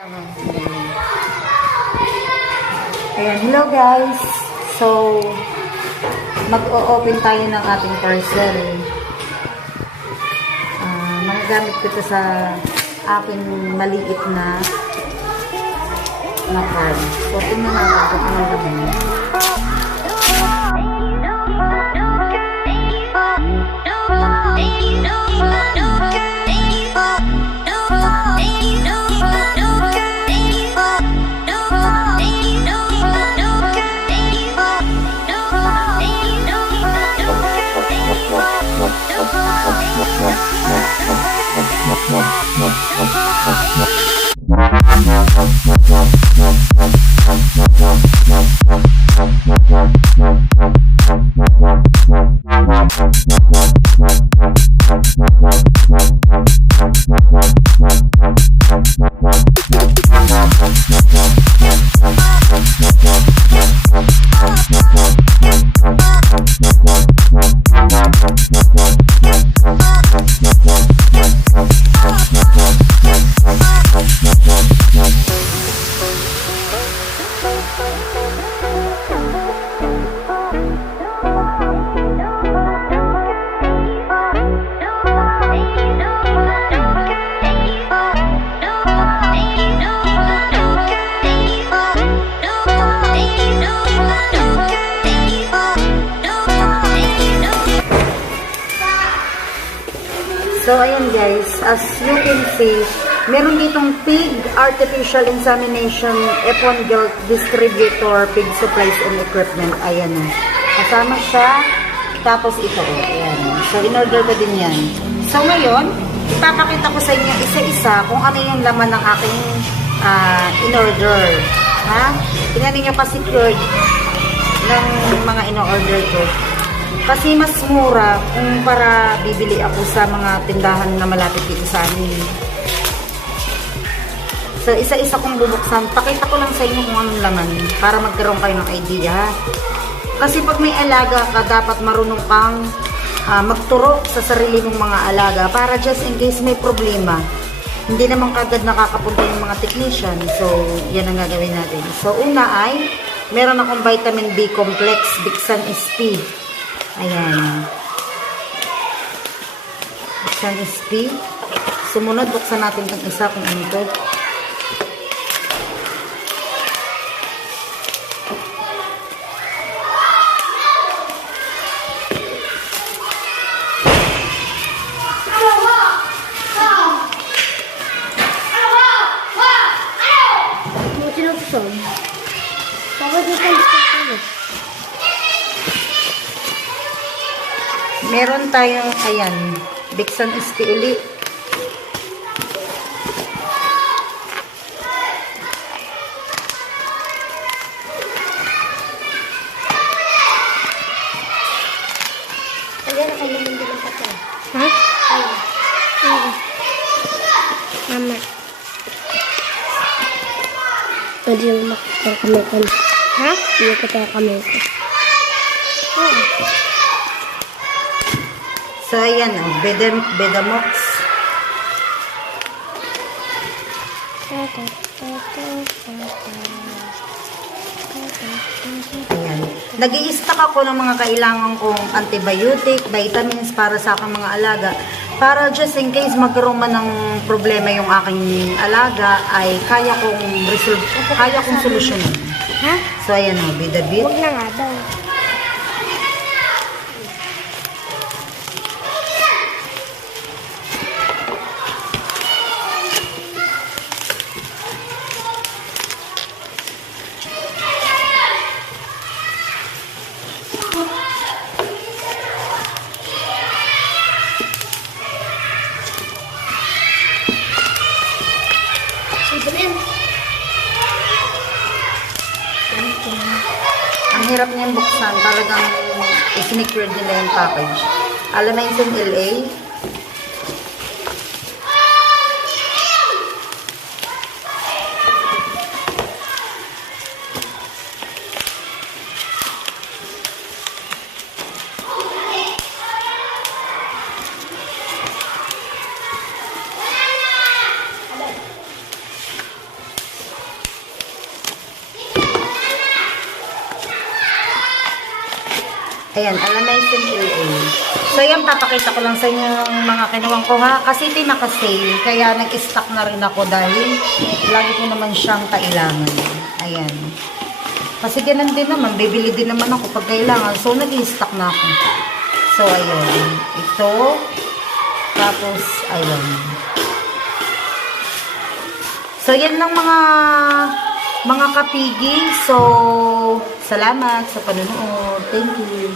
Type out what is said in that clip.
Ayan, hello guys. So, mag-o-open tayo ng ating parcel. Magagamit ko ito sa aking maliit na farm. So, tingnan natin kung ano naman. So, ayan guys, as you can see, meron ditong Pig Artificial Insemination F1 Guild Distributor Pig Supplies and Equipment. Ayan o. Kasama siya. Tapos ito o. Ayan. So, in-order ko din yan. So, ngayon, ipapakita ko sa inyo isa-isa kung ano yung laman ng aking in-order. Ha? Tingnan niyo pa secured ng mga in-order ko. Kasi mas mura kung para bibili ako sa mga tindahan na malapit dito sa amin. So, isa-isa kong bubuksan. Pakita ko lang sa inyo kung anong laman para magkaroon kayo ng idea. Kasi pag may alaga ka, dapat marunong kang magturo sa sarili mong mga alaga para just in case may problema. Hindi naman kagad nakakapunta yung mga technician. So, yan ang gagawin natin. So, una ay meron akong vitamin B complex, Bixan SP. Ayan. Bixan SP. Sumunod, buksan natin itong isa kung ano ito. Meron tayong, ayan, Bixan SP uli. Ayan, ako naman din ang pata. Ha? Ayun. Mama. Pwede yung makakamay ko. Ha? Hindi ko takamay ko. Oo. So, ayan, Bedamox. Ayan. Nag-i-stock ako ng mga kailangan kong antibiotic, vitamins para sa aking mga alaga. Para just in case magkaroon man ng problema yung aking alaga, ay kaya kong solusyonin. Ha? So, ayan o, Bedabit. Huwag na nga daw. Ang hirap niyang buksan, talagang isinicure nila yung package. Alamaisin LA. Ayan, Alamycin LA. So, yan, papakita ko lang sa inyo yung mga kinuwang ko ha. Kasi ito yung naka-sale. Kaya nag-stock na rin ako dahil lagi ko naman siyang kailangan. Ayan. Kasi ganun din naman. Bibili din naman ako pag kailangan. So, nag-stock na ako. So, ayun. Ito. Tapos, ayun. So, yan lang mga kapigi. So, salamat sa panonood. Thank you.